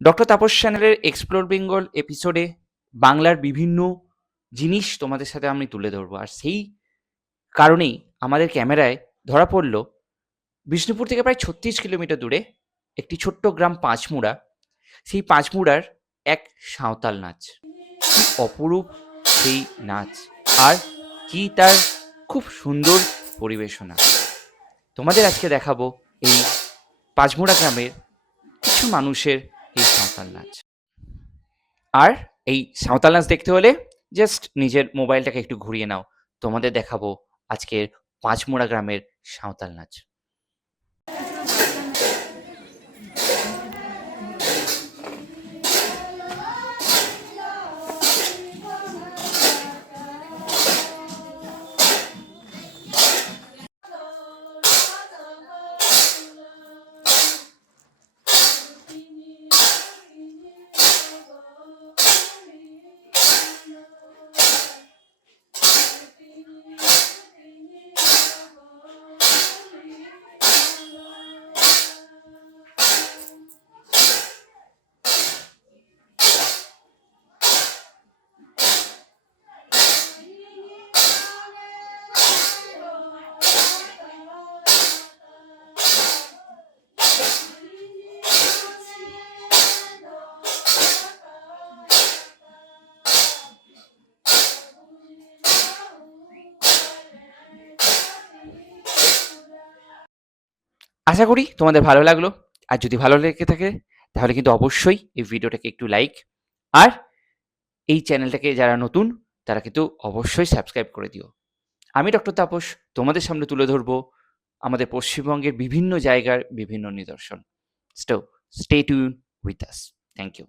Doctor Tapas চ্যানেলের explore Bengal এপিসোডে বাংলার বিভিন্ন জিনিস তোমাদের সাথে আমি তুলে ধরবো। আর সেই কারণেই আমাদের ক্যামেরায় ধরা পড়ল বিষ্ণুপুর থেকে প্রায় ৩৬ কিলোমিটার দূরে একটি ছোট্ট গ্রাম পাঁচমুড়া। সেই পাঁচমুড়ার এক সাঁওতাল নাচ। কি অপরূপ সেই নাচ, আর কি তার খুব সুন্দর পরিবেশনা। তোমাদের আজকে দেখাবো এই পাঁচমুড়া গ্রামের কিছু মানুষের এই সাঁওতাল নাচ। আর এই সাঁওতাল নাচ দেখতে হলে জাস্ট নিজের মোবাইলটাকে একটু ঘুরিয়ে নাও, তোমাদের দেখাবো আজকের পাঁচমুড়া গ্রামের সাঁওতাল নাচ। আশা করি তোমাদের ভালো লাগলো। আর যদি ভালো লেগে থাকে তাহলে কিন্তু অবশ্যই এই ভিডিওটাকে একটু লাইক, আর এই চ্যানেলটাকে যারা নতুন তারা কিন্তু অবশ্যই সাবস্ক্রাইব করে দিও। আমি ডক্টর তাপস তোমাদের সামনে তুলে ধরবো আমাদের পশ্চিমবঙ্গের বিভিন্ন জায়গার বিভিন্ন নিদর্শন। Stay tune with us. Thank you.